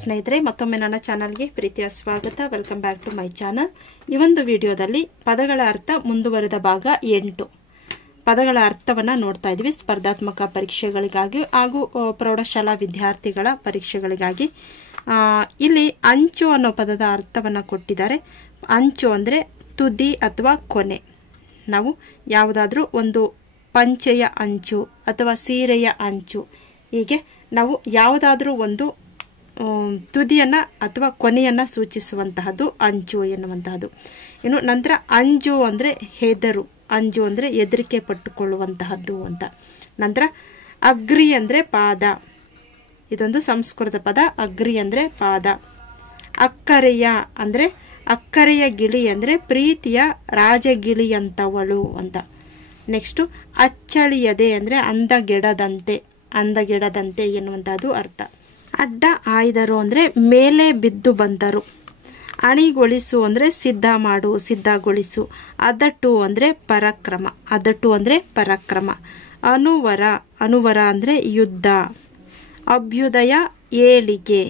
ಸ್ನೇಹಿತರೆ, ಮತ್ತೊಮ್ಮೆ ನನ್ನ ಚಾನಲ್ಗೆ ಪ್ರೀತಿಯ ಸ್ವಾಗತ. Welcome back to my channel. ಈ ಒಂದು ವಿಡಿಯೋದಲ್ಲಿ ಪದಗಳ ಅರ್ಥ ಮುಂದುವರೆದ ಭಾಗ 8 ಪದಗಳ ಅರ್ಥವನ್ನು ನೋಡ್ತಾ ಇದ್ವಿ. ಸ್ಪರ್ಧಾತ್ಮಕ ಪರೀಕ್ಷೆಗಳಿಗಾಗಿ ಹಾಗೂ ಪ್ರೌಢಶಾಲಾ ವಿದ್ಯಾರ್ಥಿಗಳ ಪರೀಕ್ಷೆಗಳಿಗಾಗಿ. ಇಲ್ಲಿ ಅಂಚು ಅನ್ನೋ ಪದದ ಅರ್ಥವನ್ನು ಕೊಟ್ಟಿದ್ದಾರೆ. ಅಂಚು ಅಂದರೆ ತುದಿ ಅಥವಾ ಕೊನೆ. ನಾವು ಯಾವುದಾದ್ರೂ ಒಂದು ಪಂಚೆಯ ಅಂಚು ಅಥವಾ ಸೀರೆಯ ಅಂಚು, ಹೀಗೆ ನಾವು ಯಾವುದಾದ್ರೂ ಒಂದು ತುದಿಯನ್ನು ಅಥವಾ ಕೊನೆಯನ್ನು ಸೂಚಿಸುವಂತಹದ್ದು ಅಂಚು ಎನ್ನುವಂತಹದ್ದು. ಇನ್ನು ನಂತರ ಅಂಜು ಅಂದರೆ ಹೆದರು, ಅಂಜು ಅಂದರೆ ಹೆದರಿಕೆ ಪಟ್ಟುಕೊಳ್ಳುವಂತಹದ್ದು ಅಂತ. ನಂತರ ಅಗ್ರಿ ಅಂದರೆ ಪಾದ, ಇದೊಂದು ಸಂಸ್ಕೃತ ಪದ. ಅಗ್ರಿ ಅಂದರೆ ಪಾದ. ಅಕ್ಕರೆಯ ಅಂದರೆ ಅಕ್ಕರೆಯ ಗಿಳಿ ಅಂದರೆ ಪ್ರೀತಿಯ ರಾಜಗಿಳಿಯಂತವಳು ಅಂತ. ನೆಕ್ಸ್ಟು ಅಚ್ಚಳಿಯದೆ ಅಂದರೆ ಅಂದಗೆಡದಂತೆ, ಅಂದಗೆಡದಂತೆ ಎನ್ನುವಂಥದ್ದು ಅರ್ಥ. ಅಡ್ಡ ಆಯ್ದರು ಅಂದರೆ ಮೇಲೆ ಬಿದ್ದು ಬಂದರು. ಅಣಿಗೊಳಿಸು ಅಂದರೆ ಸಿದ್ಧ ಮಾಡು, ಸಿದ್ಧಗೊಳಿಸು. ಅದಟು ಅಂದರೆ ಪರಾಕ್ರಮ, ಅದಟು ಅಂದರೆ ಪರಾಕ್ರಮ. ಅನುವರ, ಅನುವರ ಅಂದರೆ ಯುದ್ಧ. ಅಭ್ಯುದಯ ಏಳಿಗೆ,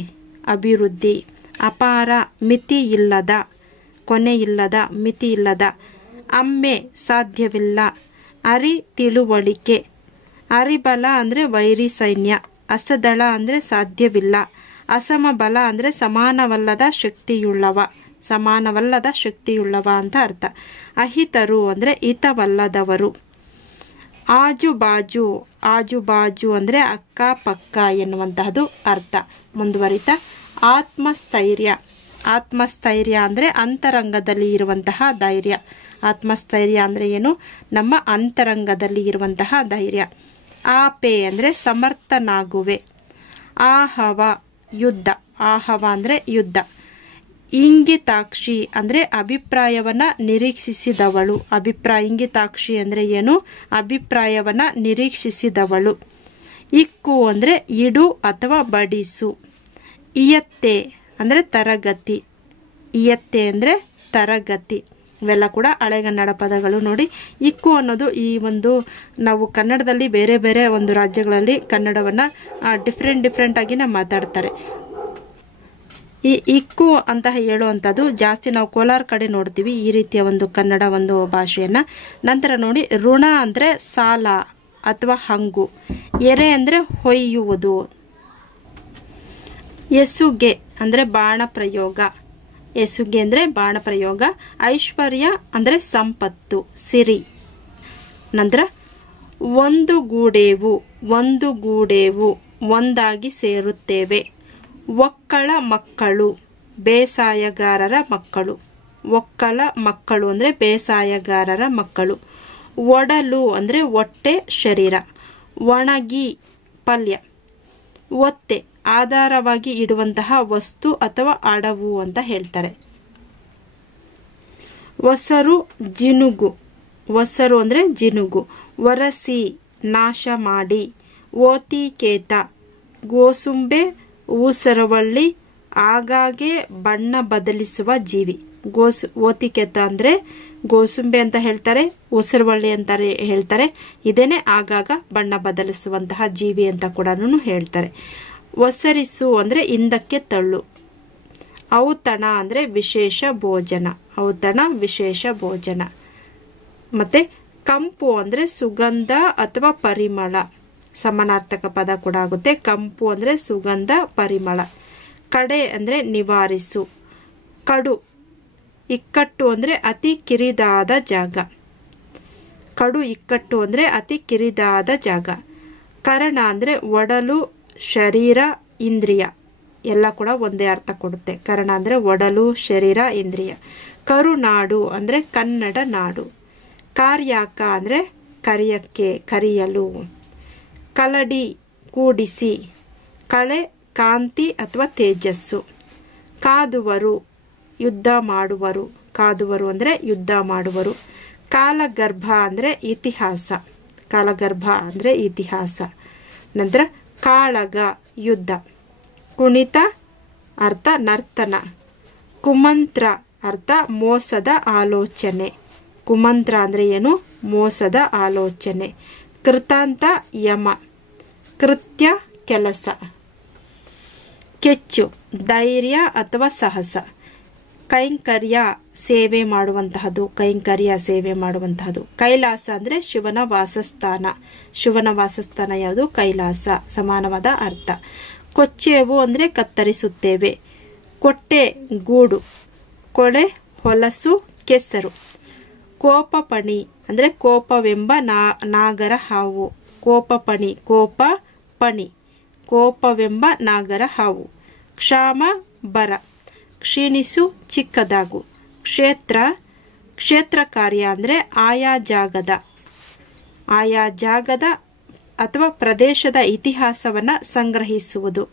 ಅಭಿವೃದ್ಧಿ. ಅಪಾರ ಮಿತಿ ಇಲ್ಲದ, ಕೊನೆ ಇಲ್ಲದ, ಮಿತಿ ಇಲ್ಲದ. ಅಮ್ಮೆ ಸಾಧ್ಯವಿಲ್ಲ. ಅರಿ ತಿಳುವಳಿಕೆ. ಅರಿಬಲ ಅಂದರೆ ವೈರಿ ಸೈನ್ಯ. ಅಸದಳ ಅಂದರೆ ಸಾಧ್ಯವಿಲ್ಲ. ಅಸಮಬಲ ಅಂದರೆ ಸಮಾನವಲ್ಲದ ಶಕ್ತಿಯುಳ್ಳವ, ಸಮಾನವಲ್ಲದ ಶಕ್ತಿಯುಳ್ಳವ ಅಂತ ಅರ್ಥ. ಅಹಿತರು ಅಂದರೆ ಹಿತವಲ್ಲದವರು. ಆಜುಬಾಜು, ಆಜುಬಾಜು ಅಂದರೆ ಅಕ್ಕಪಕ್ಕ ಎನ್ನುವಂತಹದ್ದು ಅರ್ಥ. ಮುಂದುವರಿತಾ ಆತ್ಮಸ್ಥೈರ್ಯ, ಆತ್ಮಸ್ಥೈರ್ಯ ಅಂದರೆ ಅಂತರಂಗದಲ್ಲಿ ಇರುವಂತಹ ಧೈರ್ಯ. ಆತ್ಮಸ್ಥೈರ್ಯ ಅಂದರೆ ಏನು? ನಮ್ಮ ಅಂತರಂಗದಲ್ಲಿ ಇರುವಂತಹ ಧೈರ್ಯ. ಆಪೆ ಅಂದರೆ ಸಮರ್ಥನಾಗುವೆ. ಆಹವ ಯುದ್ಧ, ಆಹವ ಅಂದರೆ ಯುದ್ಧ. ಇಂಗಿತಾಕ್ಷಿ ಅಂದರೆ ಅಭಿಪ್ರಾಯವನ್ನು ನಿರೀಕ್ಷಿಸಿದವಳು. ಅಭಿಪ್ರಾಯ, ಇಂಗಿತಾಕ್ಷಿ ಅಂದರೆ ಏನು? ಅಭಿಪ್ರಾಯವನ್ನು ನಿರೀಕ್ಷಿಸಿದವಳು. ಇಕ್ಕು ಅಂದರೆ ಇಡು ಅಥವಾ ಬಡಿಸು. ಇಯತ್ತೆ ಅಂದರೆ ತರಗತಿ, ಇಯತ್ತೆ ಅಂದರೆ ತರಗತಿ. ಇವೆಲ್ಲ ಕೂಡ ಹಳೆಗನ್ನಡ ಪದಗಳು. ನೋಡಿ, ಇಕ್ಕು ಅನ್ನೋದು ಈ ಒಂದು ನಾವು ಕನ್ನಡದಲ್ಲಿ ಬೇರೆ ಬೇರೆ ಒಂದು ರಾಜ್ಯಗಳಲ್ಲಿ ಕನ್ನಡವನ್ನು ಡಿಫ್ರೆಂಟ್ ಆಗಿನೇ ಮಾತಾಡ್ತಾರೆ. ಈ ಇಕ್ಕು ಅಂತ ಹೇಳುವಂಥದ್ದು ಜಾಸ್ತಿ ನಾವು ಕೋಲಾರ ಕಡೆ ನೋಡ್ತೀವಿ ಈ ರೀತಿಯ ಒಂದು ಕನ್ನಡ ಒಂದು ಭಾಷೆಯನ್ನು. ನಂತರ ನೋಡಿ, ಋಣ ಅಂದರೆ ಸಾಲ ಅಥವಾ ಹಂಗು. ಎರೆ ಅಂದರೆ ಹೊಯ್ಯುವುದು. ಎಸುಗೆ ಅಂದರೆ ಬಾಣ ಪ್ರಯೋಗ, ಎಸುಗೆ ಅಂದರೆ ಬಾಣ ಪ್ರಯೋಗ. ಐಶ್ವರ್ಯ ಅಂದರೆ ಸಂಪತ್ತು, ಸಿರಿ. ನಂತರ ಒಂದು ಗೂಡೇವು, ಒಂದು ಗೂಡೇವು, ಒಂದಾಗಿ ಸೇರುತ್ತೇವೆ. ಒಕ್ಕಳ ಮಕ್ಕಳು, ಬೇಸಾಯಗಾರರ ಮಕ್ಕಳು. ಒಕ್ಕಳ ಮಕ್ಕಳು ಅಂದರೆ ಬೇಸಾಯಗಾರರ ಮಕ್ಕಳು. ಒಡಲು ಅಂದರೆ ಹೊಟ್ಟೆ, ಶರೀರ. ಒಣಗಿ ಪಲ್ಯ. ಒತ್ತೆ ಆಧಾರವಾಗಿ ಇಡುವಂತಹ ವಸ್ತು ಅಥವಾ ಅಡವು ಅಂತ ಹೇಳ್ತಾರೆ. ಒಸರು ಜಿನುಗು, ಒಸರು ಅಂದರೆ ಜಿನುಗು. ಒರಸಿ ನಾಶ ಮಾಡಿ. ಓತಿಕೇತ ಗೋಸುಂಬೆ, ಊಸರವಳ್ಳಿ, ಆಗಾಗ್ಗೆ ಬಣ್ಣ ಬದಲಿಸುವ ಜೀವಿ. ಓತಿಕೇತ ಅಂದರೆ ಗೋಸುಂಬೆ ಅಂತ ಹೇಳ್ತಾರೆ, ಊಸರವಳ್ಳಿ ಅಂತಾರೆ ಹೇಳ್ತಾರೆ. ಇದೇನೆ ಆಗಾಗ ಬಣ್ಣ ಬದಲಿಸುವಂತಹ ಜೀವಿ ಅಂತ ಕೂಡ ಹೇಳ್ತಾರೆ. ಒಸರಿಸು ಅಂದರೆ ಹಿಂದಕ್ಕೆ ತಳ್ಳು. ಔತಣ ಅಂದರೆ ವಿಶೇಷ ಭೋಜನ, ಔತಣ ವಿಶೇಷ ಭೋಜನ. ಮತ್ತೆ ಕಂಪು ಅಂದರೆ ಸುಗಂಧ ಅಥವಾ ಪರಿಮಳ, ಸಮಾನಾರ್ಥಕ ಪದ ಕೂಡ ಆಗುತ್ತೆ. ಕಂಪು ಅಂದರೆ ಸುಗಂಧ, ಪರಿಮಳ. ಕಡೆ ಅಂದರೆ ನಿವಾರಿಸು. ಕಡು ಇಕ್ಕಟ್ಟು ಅಂದರೆ ಅತಿ ಕಿರಿದಾದ ಜಾಗ. ಕಡು ಇಕ್ಕಟ್ಟು ಅಂದರೆ ಅತಿ ಕಿರಿದಾದ ಜಾಗ. ಕರಣ ಅಂದರೆ ಒಡಲು, ಶರೀರ, ಇಂದ್ರಿಯ ಎಲ್ಲ ಕೂಡ ಒಂದೇ ಅರ್ಥ ಕೊಡುತ್ತೆ. ಕರಣ ಅಂದರೆ ಒಡಲು, ಶರೀರ, ಇಂದ್ರಿಯ. ಕರುನಾಡು ಅಂದರೆ ಕನ್ನಡ ನಾಡು. ಕಾರ್ಯಾಕ ಅಂದರೆ ಕರಿಯಕ್ಕೆ, ಕರಿಯಲು. ಕಲಡಿ ಕೂಡಿಸಿ. ಕಳೆ ಕಾಂತಿ ಅಥವಾ ತೇಜಸ್ಸು. ಕಾದುವರು ಯುದ್ಧ ಮಾಡುವರು, ಕಾದುವರು ಅಂದರೆ ಯುದ್ಧ ಮಾಡುವರು. ಕಾಲಗರ್ಭ ಅಂದರೆ ಇತಿಹಾಸ, ಕಾಲಗರ್ಭ ಅಂದರೆ ಇತಿಹಾಸ. ನಂತರ ಕಾಳಗ ಯುದ್ಧ. ಕುಣಿತ ಅರ್ಥ ನರ್ತನ. ಕುಮಂತ್ರ ಅರ್ಥ ಮೋಸದ ಆಲೋಚನೆ. ಕುಮಂತ್ರ ಅಂದರೆ ಏನು? ಮೋಸದ ಆಲೋಚನೆ. ಕೃತಾಂತ ಯಮ, ಕೃತ್ಯ ಕೆಲಸ. ಕೆಚ್ಚು ಧೈರ್ಯ ಅಥವಾ ಸಾಹಸ. ಕೈಂಕರ್ಯ ಸೇವೆ ಮಾಡುವಂತಹದ್ದು, ಕೈಂಕರ್ಯ ಸೇವೆ ಮಾಡುವಂತಹದ್ದು. ಕೈಲಾಸ ಅಂದ್ರೆ ಶಿವನ ವಾಸಸ್ಥಾನ. ಶಿವನ ವಾಸಸ್ಥಾನ ಯಾವುದು? ಕೈಲಾಸ. ಸಮಾನವಾದ ಅರ್ಥ. ಕೊಚ್ಚೇವು ಅಂದ್ರೆ ಕತ್ತರಿಸುತ್ತೇವೆ. ಕೊಟ್ಟೆ ಗೂಡು, ಕೊಳೆ ಹೊಲಸು, ಕೆಸರು. ಕೋಪಪಣಿ ಅಂದ್ರೆ ಕೋಪವೆಂಬ ನಾಗರ ಹಾವು. ಕೋಪಪಣಿ, ಕೋಪ ಪಣಿ, ಕೋಪವೆಂಬ ನಾಗರ ಹಾವು. ಕ್ಷಾಮ ಬರ, ಕ್ಷೀಣಿಸು ಚಿಕ್ಕದಾಗು. ಕ್ಷೇತ್ರ, ಕ್ಷೇತ್ರ ಕಾರ್ಯ ಅಂದರೆ ಆಯಾ ಜಾಗದ ಅಥವಾ ಪ್ರದೇಶದ ಇತಿಹಾಸವನ್ನು ಸಂಗ್ರಹಿಸುವುದು.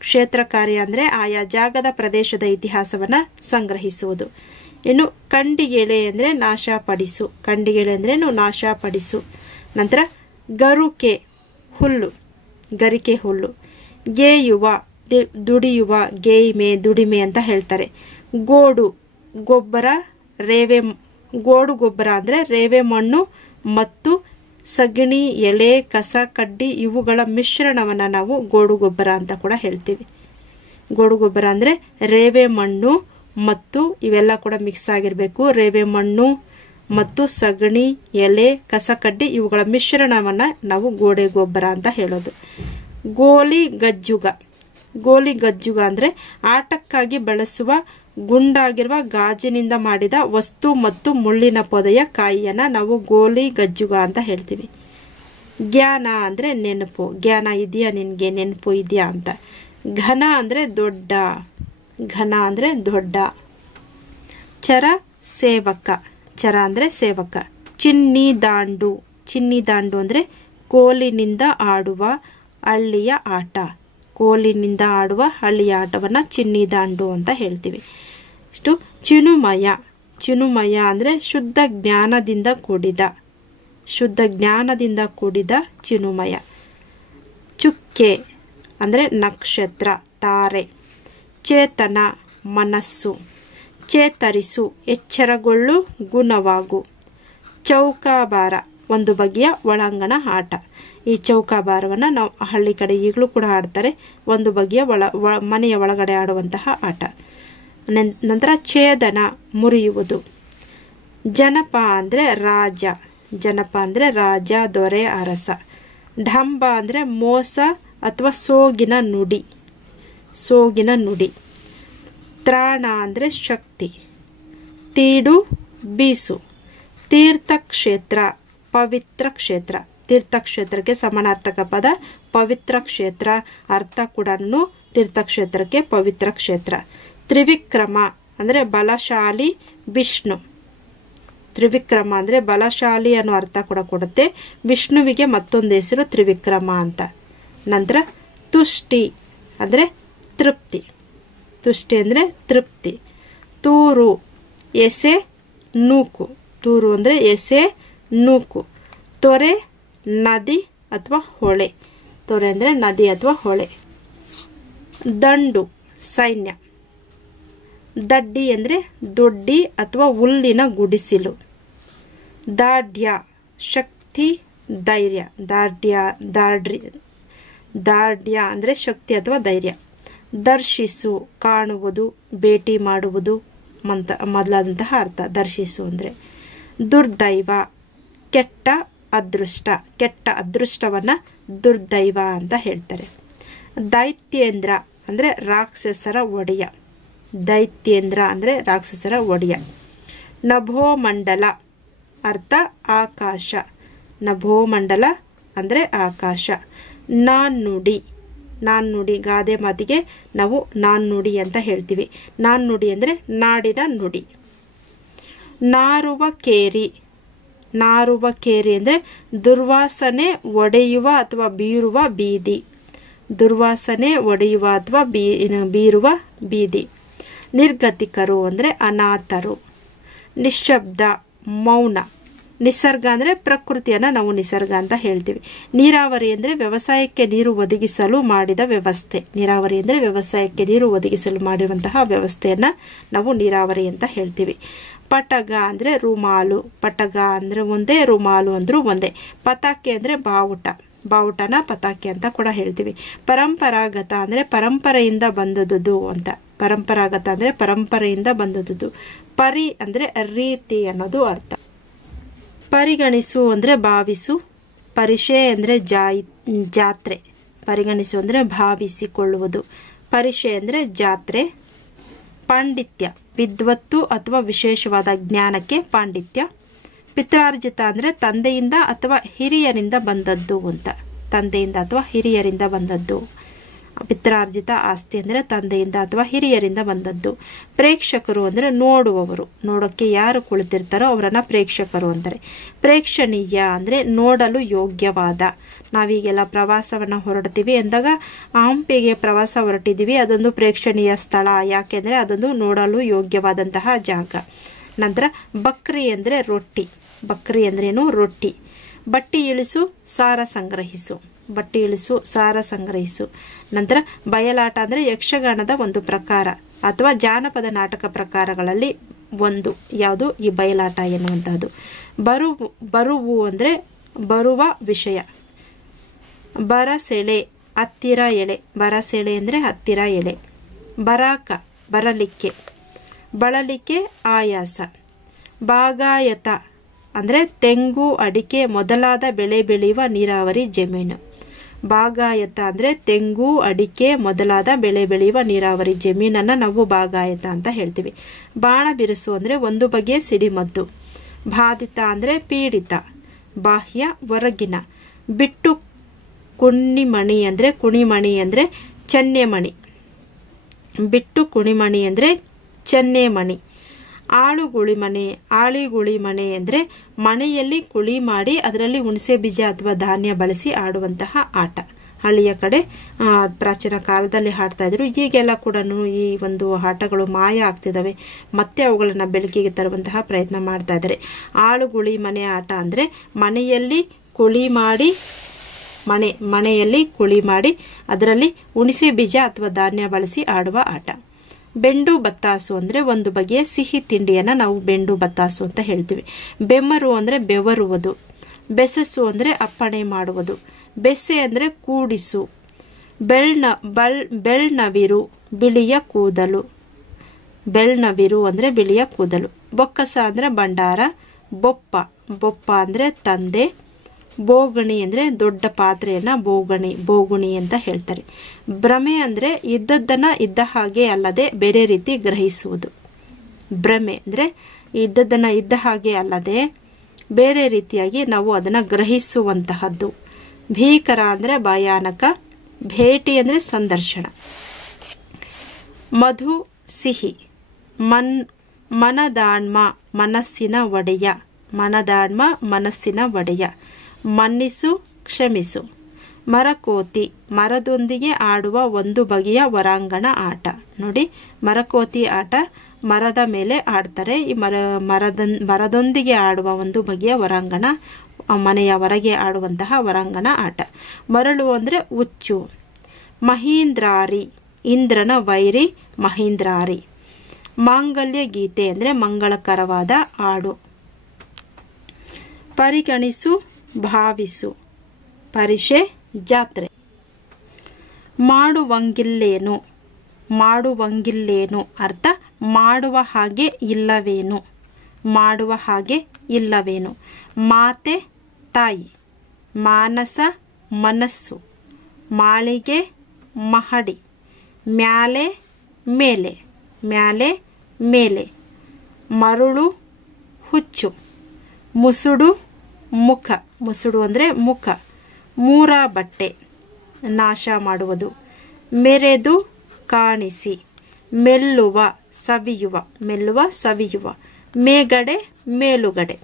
ಕ್ಷೇತ್ರ ಕಾರ್ಯ ಅಂದರೆ ಆಯಾ ಜಾಗದ ಪ್ರದೇಶದ ಇತಿಹಾಸವನ್ನು ಸಂಗ್ರಹಿಸುವುದು. ಇನ್ನು ಕಂಡಿಗೆಳೆ ಅಂದರೆ ನಾಶಪಡಿಸು. ಕಂಡಿಗೆಳೆ ಅಂದ್ರೆ ನಾಶಪಡಿಸು. ನಂತರ ಗರುಕೆ ಹುಲ್ಲು, ಗರಿಕೆ ಹುಲ್ಲು. ಗೇಯುವ ದುಡಿಯುವ, ಗೇಯ್ಮೆ ದುಡಿಮೆ ಅಂತ ಹೇಳ್ತಾರೆ. ಗೋಡು ಗೊಬ್ಬರ, ಗೋಡು ಗೊಬ್ಬರ ಅಂದರೆ ರೇವೆ ಮಣ್ಣು ಮತ್ತು ಸಗಣಿ, ಎಲೆ, ಕಸ, ಕಡ್ಡಿ ಇವುಗಳ ಮಿಶ್ರಣವನ್ನು ನಾವು ಗೋಡು ಗೊಬ್ಬರ ಅಂತ ಕೂಡ ಹೇಳ್ತೀವಿ. ಗೋಡು ಗೊಬ್ಬರ ಅಂದರೆ ರೇವೆ ಮಣ್ಣು ಮತ್ತು ಇವೆಲ್ಲ ಕೂಡ ಮಿಕ್ಸ್ ಆಗಿರಬೇಕು. ರೇವೆ ಮಣ್ಣು ಮತ್ತು ಸಗಣಿ, ಎಲೆ, ಕಸ, ಕಡ್ಡಿ ಇವುಗಳ ಮಿಶ್ರಣವನ್ನು ನಾವು ಗೋಡೆ ಗೊಬ್ಬರ ಅಂತ ಹೇಳೋದು. ಗೋಲಿ ಗಜ್ಜುಗ, ಗೋಲಿ ಗಜ್ಜುಗ ಅಂದರೆ ಆಟಕ್ಕಾಗಿ ಬಳಸುವ ಗುಂಡಾಗಿರುವ ಗಾಜಿನಿಂದ ಮಾಡಿದ ವಸ್ತು ಮತ್ತು ಮುಳ್ಳಿನ ಪೊದೆಯ ಕಾಯಿಯನ್ನು ನಾವು ಗೋಲಿ ಗಜ್ಜುಗ ಅಂತ ಹೇಳ್ತೀವಿ. ಜ್ಞಾನ ಅಂದರೆ ನೆನಪು. ಜ್ಞಾನ ಇದೆಯಾ ನಿನಗೆ, ನೆನಪು ಇದೆಯಾ ಅಂತ. ಘನ ಅಂದರೆ ದೊಡ್ಡ, ಘನ ಅಂದರೆ ದೊಡ್ಡ. ಚರ ಸೇವಕ, ಚರ ಅಂದರೆ ಸೇವಕ. ಚಿನ್ನಿ ದಾಂಡು, ಚಿನ್ನಿ ದಾಂಡು ಅಂದರೆ ಕೋಲಿನಿಂದ ಆಡುವ ಹಳ್ಳಿಯ ಆಟ. ಕೋಲಿನಿಂದ ಆಡುವ ಹಳ್ಳಿಯ ಆಟವನ್ನು ಚಿನ್ನಿ ದಾಂಡು ಅಂತ ಹೇಳ್ತೀವಿ. ಇಷ್ಟು ಚಿನುಮಯ, ಚಿನುಮಯ ಅಂದರೆ ಶುದ್ಧ ಜ್ಞಾನದಿಂದ ಕೂಡಿದ, ಶುದ್ಧ ಜ್ಞಾನದಿಂದ ಕೂಡಿದ ಚಿನುಮಯ. ಚುಕ್ಕೆ ಅಂದರೆ ನಕ್ಷತ್ರ, ತಾರೆ. ಚೇತನ ಮನಸ್ಸು. ಚೇತರಿಸು ಎಚ್ಚರಗೊಳ್ಳು, ಗುಣವಾಗು. ಚೌಕಾಬಾರ ಒಂದು ಬಗೆಯ ಒಳಾಂಗಣ ಆಟ. ಈ ಚೌಕಾಬಾರವನ್ನು ನಾವು ಹಳ್ಳಿ ಕಡೆ ಈಗಲೂ ಕೂಡ ಆಡ್ತಾರೆ. ಒಂದು ಬಗೆಯ ಮನೆಯ ಒಳಗಡೆ ಆಡುವಂತಹ ಆಟ. ನಂತರ ಛೇದನ ಮುರಿಯುವುದು. ಜನಪ ಅಂದರೆ ರಾಜ, ಜನಪ ಅಂದರೆ ರಾಜ, ದೊರೆ, ಅರಸ. ಢಂಬ ಅಂದರೆ ಮೋಸ ಅಥವಾ ಸೋಗಿನ ನುಡಿ, ಸೋಗಿನ ನುಡಿ. ತ್ರಾಣ ಅಂದರೆ ಶಕ್ತಿ. ತೀಡು ಬೀಸು. ತೀರ್ಥಕ್ಷೇತ್ರ ಪವಿತ್ರ ಕ್ಷೇತ್ರ. ತೀರ್ಥಕ್ಷೇತ್ರಕ್ಕೆ ಸಮಾನಾರ್ಥಕ ಪದ ಪವಿತ್ರ ಕ್ಷೇತ್ರ. ಅರ್ಥ ಕೂಡ ತೀರ್ಥಕ್ಷೇತ್ರಕ್ಕೆ ಪವಿತ್ರ ಕ್ಷೇತ್ರ. ತ್ರಿವಿಕ್ರಮ ಅಂದರೆ ಬಲಶಾಲಿ ವಿಷ್ಣು. ತ್ರಿವಿಕ್ರಮ ಅಂದರೆ ಬಲಶಾಲಿ ಅನ್ನೋ ಅರ್ಥ ಕೂಡ ಕೊಡುತ್ತೆ. ವಿಷ್ಣುವಿಗೆ ಮತ್ತೊಂದು ಹೆಸರು ತ್ರಿವಿಕ್ರಮ ಅಂತ. ನಂತರ ತುಷ್ಟಿ ಅಂದರೆ ತೃಪ್ತಿ. ತುಷ್ಟಿ ಅಂದರೆ ತೃಪ್ತಿ. ತೂರು ಎಸೆ ನೂಕು. ತೂರು ಅಂದರೆ ಎಸೆ ನೂಕು. ತೊರೆ ನದಿ ಅಥವಾ ಹೊಳೆ. ತೊರೆ ಅಂದರೆ ನದಿ ಅಥವಾ ಹೊಳೆ. ದಂಡು ಸೈನ್ಯ. ದಡ್ಡಿ ಅಂದರೆ ದೊಡ್ಡಿ ಅಥವಾ ಹುಲ್ಲಿನ ಗುಡಿಸಿಲು. ದಾಢ್ಯ ಶಕ್ತಿ, ಧೈರ್ಯ. ದಾಢ್ಯ ಅಂದರೆ ಶಕ್ತಿ ಅಥವಾ ಧೈರ್ಯ. ದರ್ಶಿಸು ಕಾಣುವುದು, ಭೇಟಿ ಮಾಡುವುದು ಮೊದಲಾದಂತಹ ಅರ್ಥ ದರ್ಶಿಸು ಅಂದರೆ. ದುರ್ದೈವ ಕೆಟ್ಟ ಅದೃಷ್ಟ. ಕೆಟ್ಟ ಅದೃಷ್ಟವನ್ನು ದುರ್ದೈವ ಅಂತ ಹೇಳ್ತಾರೆ. ದೈತ್ಯೇಂದ್ರ ಅಂದರೆ ರಾಕ್ಷಸರ ಒಡೆಯ. ದೈತ್ಯೇಂದ್ರ ಅಂದರೆ ರಾಕ್ಷಸರ ಒಡೆಯ. ನಭೋಮಂಡಲ ಅರ್ಥ ಆಕಾಶ. ನಭೋಮಂಡಲ ಅಂದರೆ ಆಕಾಶ. ನಾಣ್ಣುಡಿ. ನಾಣ್ಣುಡಿ ಗಾದೆ ಮಾತಿಗೆ ನಾವು ನಾಣ್ಣುಡಿ ಅಂತ ಹೇಳ್ತೀವಿ. ನಾಣ್ಣುಡಿ ಅಂದರೆ ನಾಡಿನ ನುಡಿ. ನಾರುವ ಕೇರಿ. ನಾರುವ ಕೇರಿ ಅಂದರೆ ದುರ್ವಾಸನೆ ಒಡೆಯುವ ಅಥವಾ ಬೀರುವ ಬೀದಿ. ದುರ್ವಾಸನೆ ಒಡೆಯುವ ಅಥವಾ ಬೀರುವ ಬೀದಿ. ನಿರ್ಗತಿಕರು ಅಂದರೆ ಅನಾಥರು. ನಿಶ್ಶಬ್ದ ಮೌನ. ನಿಸರ್ಗ ಅಂದರೆ ಪ್ರಕೃತಿಯನ್ನು ನಾವು ನಿಸರ್ಗ ಅಂತ ಹೇಳ್ತೀವಿ. ನೀರಾವರಿ ಅಂದರೆ ವ್ಯವಸಾಯಕ್ಕೆ ನೀರು ಒದಗಿಸಲು ಮಾಡಿದ ವ್ಯವಸ್ಥೆ. ನೀರಾವರಿ ಅಂದರೆ ವ್ಯವಸಾಯಕ್ಕೆ ನೀರು ಒದಗಿಸಲು ಮಾಡಿರುವಂತಹ ವ್ಯವಸ್ಥೆಯನ್ನು ನಾವು ನೀರಾವರಿ ಅಂತ ಹೇಳ್ತೀವಿ. ಪಟಗ ಅಂದರೆ ರುಮಾಲು. ಪಟಗ ಅಂದರೆ ಒಂದೇ, ರುಮಾಲು ಅಂದರೂ ಒಂದೇ. ಪತಾಕೆ ಅಂದರೆ ಬಾವುಟ. ಬಾವುಟನ ಪತಾಕೆ ಅಂತ ಕೂಡ ಹೇಳ್ತೀವಿ. ಪರಂಪರಾಗತ ಅಂದರೆ ಪರಂಪರೆಯಿಂದ ಬಂದದ್ದು ಅಂತ. ಪರಂಪರಾಗತ ಅಂದರೆ ಪರಂಪರೆಯಿಂದ ಬಂದದ್ದು. ಪರಿ ಅಂದರೆ ರೀತಿ ಅನ್ನೋದು ಅರ್ಥ. ಪರಿಗಣಿಸು ಅಂದರೆ ಭಾವಿಸು. ಪರಿಷೆ ಅಂದರೆ ಜಾತ್ರೆ. ಪರಿಗಣಿಸು ಅಂದರೆ ಭಾವಿಸಿಕೊಳ್ಳುವುದು. ಪರಿಷೆ ಅಂದರೆ ಜಾತ್ರೆ. ಪಾಂಡಿತ್ಯ ವಿದ್ವತ್ತು ಅಥವಾ ವಿಶೇಷವಾದ ಜ್ಞಾನಕ್ಕೆ ಪಾಂಡಿತ್ಯ. ಪಿತ್ರಾರ್ಜಿತ ಅಂದರೆ ತಂದೆಯಿಂದ ಅಥವಾ ಹಿರಿಯರಿಂದ ಬಂದದ್ದು ಅಂತ. ತಂದೆಯಿಂದ ಅಥವಾ ಹಿರಿಯರಿಂದ ಬಂದದ್ದು. ಪಿತ್ರಾರ್ಜಿತ ಆಸ್ತಿ ಅಂದರೆ ತಂದೆಯಿಂದ ಅಥವಾ ಹಿರಿಯರಿಂದ ಬಂದದ್ದು. ಪ್ರೇಕ್ಷಕರು ಅಂದರೆ ನೋಡುವವರು. ನೋಡೋಕ್ಕೆ ಯಾರು ಕುಳಿತಿರ್ತಾರೋ ಅವರನ್ನು ಪ್ರೇಕ್ಷಕರು ಅಂತಾರೆ. ಪ್ರೇಕ್ಷಣೀಯ ಅಂದರೆ ನೋಡಲು ಯೋಗ್ಯವಾದ. ನಾವೀಗೆಲ್ಲ ಪ್ರವಾಸವನ್ನು ಹೊರಡ್ತೀವಿ ಎಂದಾಗ ಹಂಪಿಗೆ ಪ್ರವಾಸ ಹೊರಟಿದ್ದೀವಿ, ಅದೊಂದು ಪ್ರೇಕ್ಷಣೀಯ ಸ್ಥಳ. ಯಾಕೆಂದರೆ ಅದೊಂದು ನೋಡಲು ಯೋಗ್ಯವಾದಂತಹ ಜಾಗ. ನಂತರ ಬಕ್ರಿ ಅಂದರೆ ರೊಟ್ಟಿ. ಬಕ್ರಿ ಅಂದ್ರೇನು? ರೊಟ್ಟಿ. ಬಟ್ಟಿ ಇಳಿಸು, ಸಾರ ಸಂಗ್ರಹಿಸು. ಬಟ್ಟಿ ಇಳಿಸು, ಸಾರ ಸಂಗ್ರಹಿಸು. ನಂತರ ಬಯಲಾಟ ಅಂದರೆ ಯಕ್ಷಗಾನದ ಒಂದು ಪ್ರಕಾರ ಅಥವಾ ಜಾನಪದ ನಾಟಕ ಪ್ರಕಾರಗಳಲ್ಲಿ ಒಂದು. ಯಾವುದು? ಈ ಬಯಲಾಟ ಎನ್ನುವಂತಹದ್ದು. ಬರುವು ಅಂದರೆ ಬರುವ ವಿಷಯ. ಬರಸೆಳೆ ಹತ್ತಿರ ಎಳೆ. ಬರಸೆಳೆ ಅಂದರೆ ಹತ್ತಿರ ಎಳೆ. ಬರಾಕ ಬರಲಿಕ್ಕೆ. ಬಳಲಿಕೆ ಆಯಾಸ. ಬಾಗಾಯತ ಅಂದರೆ ತೆಂಗು ಅಡಿಕೆ ಮೊದಲಾದ ಬೆಳೆ ಬೆಳೆಯುವ ನೀರಾವರಿ ಜಮೀನು. ಬಾಗಾಯತ ಅಂದರೆ ತೆಂಗು ಅಡಿಕೆ ಮೊದಲಾದ ಬೆಳೆ ಬೆಳೆಯುವ ನೀರಾವರಿ ಜಮೀನನ್ನು ನಾವು ಬಾಗಾಯತ ಅಂತ ಹೇಳ್ತೀವಿ. ಬಾಣ ಬಿರುಸು ಅಂದರೆ ಒಂದು ಬಗೆಯ ಸಿಡಿಮದ್ದು. ಬಾಧಿತ ಅಂದರೆ ಪೀಡಿತ. ಬಾಹ್ಯ ಹೊರಗಿನ. ಬಿಟ್ಟು ಕುಣಿಮಣಿ ಅಂದರೆ ಕುಣಿಮಣಿ ಅಂದರೆ ಚೆನ್ನೆಮಣಿ. ಬಿಟ್ಟು ಕುಣಿಮಣಿ ಅಂದರೆ ಚೆನ್ನೆಮಣಿ. ಆಳಿಗುಳಿ ಮನೆ ಅಂದರೆ ಮನೆಯಲ್ಲಿ ಕುಳಿ ಮಾಡಿ ಅದರಲ್ಲಿ ಹುಣಸೆ ಬೀಜ ಅಥವಾ ಧಾನ್ಯ ಬಳಸಿ ಆಡುವಂತಹ ಆಟ. ಹಳ್ಳಿಯ ಕಡೆ ಪ್ರಾಚೀನ ಕಾಲದಲ್ಲಿ ಆಡ್ತಾ ಇದ್ರು. ಈಗೆಲ್ಲ ಕೂಡ ಈ ಒಂದು ಆಟಗಳು ಮಾಯ ಆಗ್ತಿದ್ದಾವೆ. ಮತ್ತೆ ಅವುಗಳನ್ನು ಬೆಳಕಿಗೆ ತರುವಂತಹ ಪ್ರಯತ್ನ ಮಾಡ್ತಾ ಇದ್ದಾರೆ. ಆಳುಗುಳಿ ಮನೆ ಆಟ ಅಂದರೆ ಮನೆಯಲ್ಲಿ ಕುಳಿ ಮಾಡಿ ಅದರಲ್ಲಿ ಹುಣಸೆ ಬೀಜ ಅಥವಾ ಧಾನ್ಯ ಬಳಸಿ ಆಡುವ ಆಟ. ಬೆಂಡು ಬತ್ತಾಸು ಅಂದರೆ ಒಂದು ಬಗೆಯ ಸಿಹಿ ತಿಂಡಿಯನ್ನು ನಾವು ಬೆಂಡು ಬತ್ತಾಸು ಅಂತ ಹೇಳ್ತೀವಿ. ಬೆಮ್ಮರು ಅಂದರೆ ಬೆವರುವುದು. ಬೆಸಸು ಅಂದರೆ ಅಪ್ಪಣೆ ಮಾಡುವುದು. ಬೆಸೆ ಅಂದರೆ ಕೂಡಿಸು. ಬೆಳ್ನವಿರು ಬಿಳಿಯ ಕೂದಲು. ಬೆಳ್ನವಿರು ಅಂದರೆ ಬಿಳಿಯ ಕೂದಲು. ಬೊಕ್ಕಸ ಅಂದರೆ ಭಂಡಾರ. ಬೊಪ್ಪ ಅಂದರೆ ತಂದೆ. ಬೋಗಣಿ ಅಂದರೆ ದೊಡ್ಡ ಪಾತ್ರೆಯನ್ನು ಬೋಗುಣಿ ಅಂತ ಹೇಳ್ತಾರೆ. ಭ್ರಮೆ ಅಂದರೆ ಇದ್ದದ್ದನ್ನು ಇದ್ದ ಹಾಗೆ ಅಲ್ಲದೆ ಬೇರೆ ರೀತಿ ಗ್ರಹಿಸುವುದು. ಭ್ರಮೆ ಅಂದರೆ ಇದ್ದದ್ದನ್ನು ಇದ್ದ ಹಾಗೆ ಅಲ್ಲದೆ ಬೇರೆ ರೀತಿಯಾಗಿ ನಾವು ಅದನ್ನು ಗ್ರಹಿಸುವಂತಹದ್ದು. ಭೀಕರ ಅಂದರೆ ಭಯಾನಕ. ಭೇಟಿ ಅಂದರೆ ಸಂದರ್ಶನ. ಮಧು ಸಿಹಿ. ಮನದಾಣ್ಮ ಮನಸ್ಸಿನ ಒಡೆಯ. ಮನದಾಣ್ಮ ಮನಸ್ಸಿನ ಒಡೆಯ. ಮನ್ನಿಸು ಕ್ಷಮಿಸು. ಮರಕೋತಿ ಮರದೊಂದಿಗೆ ಆಡುವ ಒಂದು ಬಗೆಯ ಹೊರಾಂಗಣ ಆಟ. ನೋಡಿ, ಮರಕೋತಿ ಆಟ ಮರದ ಮೇಲೆ ಆಡ್ತಾರೆ. ಈ ಮರದೊಂದಿಗೆ ಆಡುವ ಒಂದು ಬಗೆಯ ಹೊರಾಂಗಣ, ಮನೆಯ ಹೊರಗೆ ಆಡುವಂತಹ ಹೊರಾಂಗಣ ಆಟ. ಮರಳು ಅಂದರೆ ಹುಚ್ಚು. ಮಹೀಂದ್ರಾರಿ ಇಂದ್ರನ ವೈರಿ ಮಹೀಂದ್ರಾರಿ. ಮಾಂಗಲ್ಯ ಗೀತೆ ಅಂದರೆ ಮಂಗಳಕರವಾದ ಹಾಡು. ಪರಿಗಣಿಸು ಭಾವಿಸು. ಪರಿಷೆ ಜಾತ್ರೆ. ಮಾಡುವಂಗಿಲ್ಲೇನು ಅರ್ಥ ಮಾಡುವ ಹಾಗೆ ಇಲ್ಲವೇನು. ಮಾತೆ ತಾಯಿ. ಮಾನಸ ಮನಸ್ಸು. ಮಾಳಿಗೆ ಮಹಡಿ. ಮ್ಯಾಲೆ ಮೇಲೆ. ಮರುಳು ಹುಚ್ಚು. ಮುಸುಡು ಮುಖ. ಮುಸುಡು ಅಂದರೆ ಮುಖ. ಮೂರ ಬಟ್ಟೆ ನಾಶ ಮಾಡುವುದು. ಮೆರೆದು ಕಾಣಿಸಿ. ಮೆಲ್ಲುವ ಸವಿಯುವ. ಮೇಗಡೆ ಮೇಲುಗಡೆ.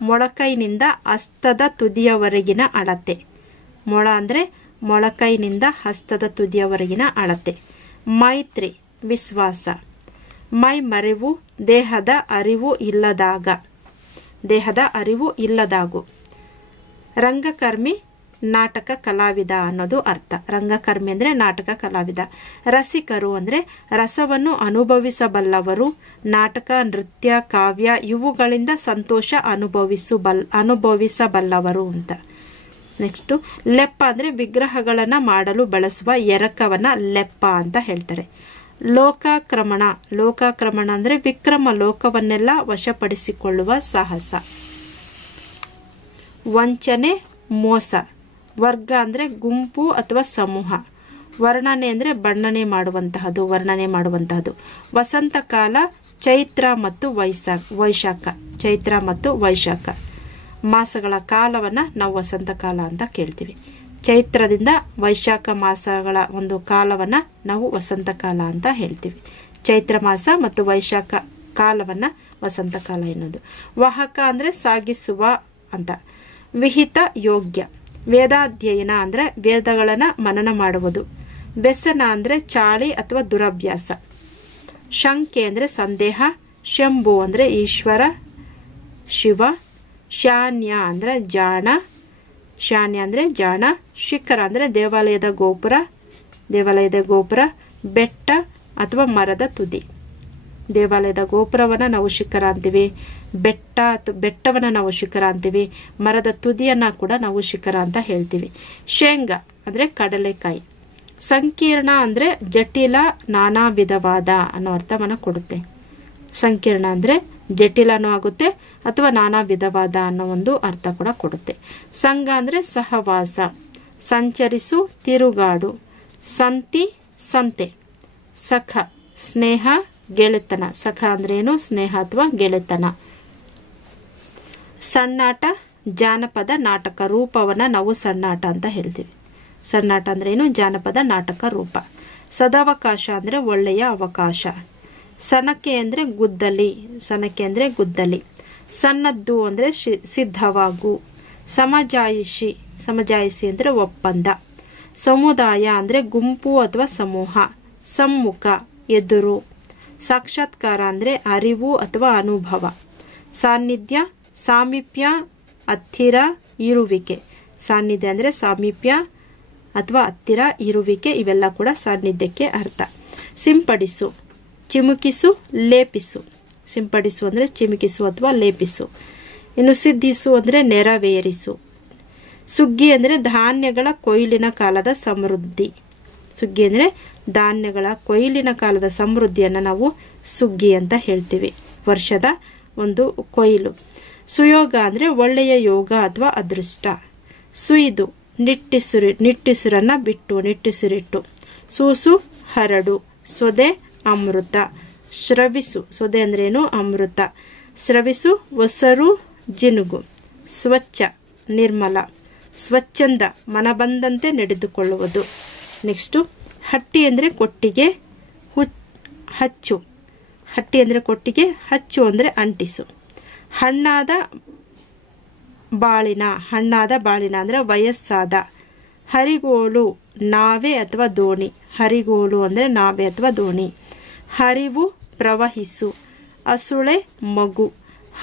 ಮೊಳಕೈನಿಂದ ಹಸ್ತದ ತುದಿಯವರೆಗಿನ ಅಳತೆ. ಮೊಳ ಅಂದರೆ ಮೊಳಕೈನಿಂದ ಹಸ್ತದ ತುದಿಯವರೆಗಿನ ಅಳತೆ. ಮೈತ್ರಿ ವಿಶ್ವಾಸ. ಮೈ ಮರೆವು ದೇಹದ ಅರಿವು ಇಲ್ಲದಾಗು. ರಂಗಕರ್ಮಿ ನಾಟಕ ಕಲಾವಿದ ಅನ್ನೋದು ಅರ್ಥ. ರಂಗಕರ್ಮಿ ಅಂದರೆ ನಾಟಕ ಕಲಾವಿದ. ರಸಿಕರು ಅಂದರೆ ರಸವನ್ನು ಅನುಭವಿಸಬಲ್ಲವರು. ನಾಟಕ, ನೃತ್ಯ, ಕಾವ್ಯ ಇವುಗಳಿಂದ ಸಂತೋಷ ಅನುಭವಿಸಬಲ್ಲವರು ಅಂತ. ನೆಕ್ಸ್ಟು ಲೆಪ್ಪ ಅಂದರೆ ವಿಗ್ರಹಗಳನ್ನು ಮಾಡಲು ಬಳಸುವ ಎರಕವನ್ನು ಲೆಪ್ಪ ಅಂತ ಹೇಳ್ತಾರೆ. ಲೋಕಾಕ್ರಮಣ, ಲೋಕಾಕ್ರಮಣ ಅಂದರೆ ವಿಕ್ರಮ ಲೋಕವನ್ನೆಲ್ಲ ವಶಪಡಿಸಿಕೊಳ್ಳುವ ಸಾಹಸ. ವಂಚನೆ, ಮೋಸ. ವರ್ಗ ಅಂದರೆ ಗುಂಪು ಅಥವಾ ಸಮೂಹ. ವರ್ಣನೆ ಅಂದರೆ ಬಣ್ಣನೆ ಮಾಡುವಂತಹದ್ದು, ವರ್ಣನೆ ಮಾಡುವಂತಹದ್ದು. ವಸಂತ ಕಾಲ ಚೈತ್ರ ಮತ್ತು ವೈಶಾಖ. ಚೈತ್ರ ಮತ್ತು ವೈಶಾಖ ಮಾಸಗಳ ಕಾಲವನ್ನು ನಾವು ವಸಂತ ಕಾಲ ಅಂತ ಕೇಳ್ತೀವಿ. ಚೈತ್ರದಿಂದ ವೈಶಾಖ ಮಾಸಗಳ ಒಂದು ಕಾಲವನ್ನು ನಾವು ವಸಂತ ಕಾಲ ಅಂತ ಹೇಳ್ತೀವಿ. ಚೈತ್ರ ಮಾಸ ಮತ್ತು ವೈಶಾಖ ಕಾಲವನ್ನು ವಸಂತ ಕಾಲ ಎನ್ನುವುದು. ವಾಹಕ ಅಂದರೆ ಸಾಗಿಸುವ ಅಂತ. ವಿಹಿತ, ಯೋಗ್ಯ. ವೇದಾಧ್ಯಯನ ಅಂದರೆ ವೇದಗಳನ್ನು ಮನನ ಮಾಡುವುದು. ವ್ಯಸನ ಅಂದರೆ ಚಾಳಿ ಅಥವಾ ದುರಭ್ಯಾಸ. ಶಂಕೆ ಅಂದರೆ ಸಂದೇಹ. ಶಂಭು ಅಂದರೆ ಈಶ್ವರ, ಶಿವ. ಶಾನ್ಯ ಅಂದರೆ ಜಾಣ. ಶಾನ್ಯ ಅಂದರೆ ಜಾಣ. ಶಿಖರ ಅಂದರೆ ದೇವಾಲಯದ ಗೋಪುರ, ದೇವಾಲಯದ ಗೋಪುರ. ಬೆಟ್ಟ ಅಥವಾ ಮರದ ತುದಿ. ದೇವಾಲಯದ ಗೋಪುರವನ್ನು ನಾವು ಶಿಖರ ಅಂತೀವಿ. ಬೆಟ್ಟವನ್ನು ನಾವು ಶಿಖರ ಅಂತೀವಿ. ಮರದ ತುದಿಯನ್ನು ಕೂಡ ನಾವು ಶಿಖರ ಅಂತ ಹೇಳ್ತೀವಿ. ಶೇಂಗಾ ಅಂದರೆ ಕಡಲೆಕಾಯಿ. ಸಂಕೀರ್ಣ ಅಂದರೆ ಜಟಿಲ, ನಾನಾ ವಿಧವಾದ ಅನ್ನೋ ಅರ್ಥವನ್ನು ಕೊಡುತ್ತೆ. ಸಂಕೀರ್ಣ ಅಂದರೆ ಜಟಿಲನೂ ಆಗುತ್ತೆ ಅಥವಾ ನಾನಾ ವಿಧವಾದ ಅನ್ನೋ ಒಂದು ಅರ್ಥ ಕೂಡ ಕೊಡುತ್ತೆ. ಸಂಘ ಅಂದರೆ ಸಹವಾಸ. ಸಂಚರಿಸು, ತಿರುಗಾಡು. ಸಂತಿ, ಸಂತೆ. ಸಖ, ಸ್ನೇಹ, ಗೆಳೆತನ. ಸಖ ಅಂದ್ರೇನು? ಸ್ನೇಹ ಅಥವಾ ಗೆಳೆತನ. ಸಣ್ಣಾಟ, ಜಾನಪದ ನಾಟಕ ರೂಪವನ್ನು ನಾವು ಸಣ್ಣಾಟ ಅಂತ ಹೇಳ್ತೀವಿ. ಸಣ್ಣಾಟ ಅಂದ್ರೇನು? ಜಾನಪದ ನಾಟಕ ರೂಪ. ಸದಾವಕಾಶ ಅಂದರೆ ಒಳ್ಳೆಯ ಅವಕಾಶ. ಸನಕೆ ಅಂದರೆ ಗುದ್ದಲಿ. ಸನಕೆ ಅಂದರೆ ಗುದ್ದಲಿ. ಸನ್ನದ್ದು ಅಂದರೆ ಸಿದ್ಧವಾಗು. ಸಮಜಾಯಿಷಿ, ಸಮಜಾಯಿಸಿ ಅಂದರೆ ಒಪ್ಪಂದ. ಸಮುದಾಯ ಅಂದರೆ ಗುಂಪು ಅಥವಾ ಸಮೂಹ. ಸಮ್ಮುಖ, ಎದುರು. ಸಾಕ್ಷಾತ್ಕಾರ ಅಂದರೆ ಅರಿವು ಅಥವಾ ಅನುಭವ. ಸಾನ್ನಿಧ್ಯ, ಸಾಮೀಪ್ಯ, ಹತ್ತಿರ, ಇರುವಿಕೆ. ಸಾನ್ನಿಧ್ಯ ಅಂದರೆ ಸಾಮೀಪ್ಯ ಅಥವಾ ಹತ್ತಿರ, ಇರುವಿಕೆ. ಇವೆಲ್ಲ ಕೂಡ ಸಾನ್ನಿಧ್ಯಕ್ಕೆ ಅರ್ಥ. ಸಿಂಪಡಿಸು, ಚಿಮುಕಿಸು, ಲೇಪಿಸು. ಸಿಂಪಡಿಸು ಅಂದರೆ ಚಿಮುಕಿಸು ಅಥವಾ ಲೇಪಿಸು. ಇನ್ನು ಸಿದ್ಧಿಸು ಅಂದರೆ ನೆರವೇರಿಸು. ಸುಗ್ಗಿ ಅಂದರೆ ಧಾನ್ಯಗಳ ಕೊಯ್ಲಿನ ಕಾಲದ ಸಮೃದ್ಧಿ. ಸುಗ್ಗಿ ಅಂದರೆ ಧಾನ್ಯಗಳ ಕೊಯ್ಲಿನ ಕಾಲದ ಸಮೃದ್ಧಿಯನ್ನು ನಾವು ಸುಗ್ಗಿ ಅಂತ ಹೇಳ್ತೀವಿ. ವರ್ಷದ ಒಂದು ಕೊಯ್ಲು. ಸುಯೋಗ ಅಂದರೆ ಒಳ್ಳೆಯ ಯೋಗ ಅಥವಾ ಅದೃಷ್ಟ. ಸುಯ್ದು, ನಿಟ್ಟುಸಿರನ್ನ ಬಿಟ್ಟು, ನಿಟ್ಟುಸಿರಿಟ್ಟು. ಸೂಸು, ಹರಡು. ಸೊದೆ, ಅಮೃತ. ಶ್ರವಿಸು, ಸೊದೆ ಅಂದ್ರೇನು? ಅಮೃತ. ಸ್ರವಿಸು, ಒಸರು, ಜಿನುಗು. ಸ್ವಚ್ಛ, ನಿರ್ಮಲ. ಸ್ವಚ್ಛಂದ, ಮನಬಂದಂತೆ ನಡೆದುಕೊಳ್ಳುವುದು. ನೆಕ್ಸ್ಟು ಹಟ್ಟಿ ಅಂದರೆ ಕೊಟ್ಟಿಗೆ, ಹಚ್ಚು. ಹಟ್ಟಿ ಅಂದರೆ ಕೊಟ್ಟಿಗೆ, ಹಚ್ಚು ಅಂದರೆ ಅಂಟಿಸು. ಹಣ್ಣಾದ ಬಾಳಿನ, ಹಣ್ಣಾದ ಬಾಳಿನ ಅಂದರೆ ವಯಸ್ಸಾದ. ಹರಿಗೋಲು, ನಾವೆ ಅಥವಾ ದೋಣಿ. ಹರಿಗೋಲು ಅಂದರೆ ನಾವೆ ಅಥವಾ ದೋಣಿ. ಹರಿವು, ಪ್ರವಹಿಸು. ಅಸುಳೆ, ಮಗು.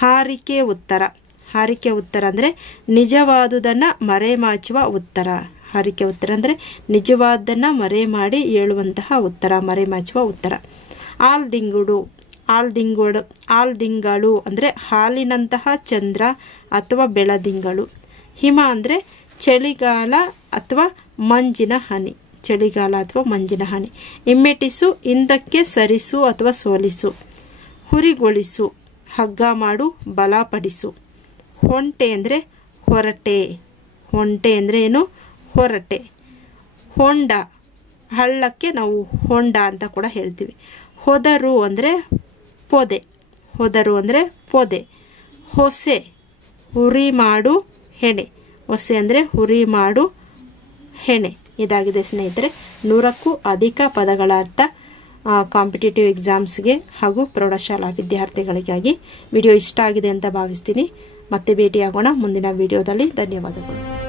ಹಾರಿಕೆ ಉತ್ತರ. ಹಾರಿಕೆ ಉತ್ತರ ಅಂದರೆ ನಿಜವಾದುದನ್ನು ಮರೆಮಾಚುವ ಉತ್ತರ. ಹಾರಿಕೆ ಉತ್ತರ ಅಂದರೆ ನಿಜವಾದನ್ನು ಮರೆ ಮಾಡಿ ಹೇಳುವಂತಹ ಉತ್ತರ, ಮರೆಮಾಚುವ ಉತ್ತರ. ಆಲ್ದಿಂಗುಡು, ಆಲ್ದಿಂಗಳು ಅಂದರೆ ಹಾಲಿನಂತಹ ಚಂದ್ರ ಅಥವಾ ಬೆಳದಿಂಗಳು. ಹಿಮ ಅಂದರೆ ಚಳಿಗಾಲ ಅಥವಾ ಮಂಜಿನ ಹನಿ. ಚಳಿಗಾಲ ಅಥವಾ ಮಂಜಿನ ಹನಿ. ಹಿಮ್ಮೆಟ್ಟಿಸು, ಹಿಂದಕ್ಕೆ ಸರಿಸು ಅಥವಾ ಸೋಲಿಸು. ಹುರಿಗೊಳಿಸು, ಹಗ್ಗ ಮಾಡು, ಬಲಪಡಿಸು. ಹೊಂಟೆ ಅಂದರೆ ಹೊರಟೆ. ಹೊಂಟೆ ಅಂದರೆ ಏನು? ಹೊರಟೆ. ಹೊಂಡ, ಹಳ್ಳಕ್ಕೆ ನಾವು ಹೊಂಡ ಅಂತ ಕೂಡ ಹೇಳ್ತೀವಿ. ಹೊದರು ಅಂದರೆ ಪೊದೆ. ಹೊದರು ಅಂದರೆ ಪೊದೆ. ಹೊಸೆ, ಹುರಿ ಮಾಡು, ಹೆಣೆ. ಹೊಸೆ ಅಂದರೆ ಹುರಿ ಮಾಡು, ಹೆಣೆ. ಇದಾಗಿದೆ ಸ್ನೇಹಿತರೆ 100ಕ್ಕೂ ಅಧಿಕ ಪದಗಳ ಅರ್ಥ ಕಾಂಪಿಟೇಟಿವ್ ಎಕ್ಸಾಮ್ಸ್ಗೆ ಹಾಗೂ ಪ್ರೌಢಶಾಲಾ ವಿದ್ಯಾರ್ಥಿಗಳಿಗಾಗಿ. ವಿಡಿಯೋ ಇಷ್ಟ ಆಗಿದೆ ಅಂತ ಭಾವಿಸ್ತೀನಿ. ಮತ್ತೆ ಭೇಟಿಯಾಗೋಣ ಮುಂದಿನ ವಿಡಿಯೋದಲ್ಲಿ. ಧನ್ಯವಾದಗಳು.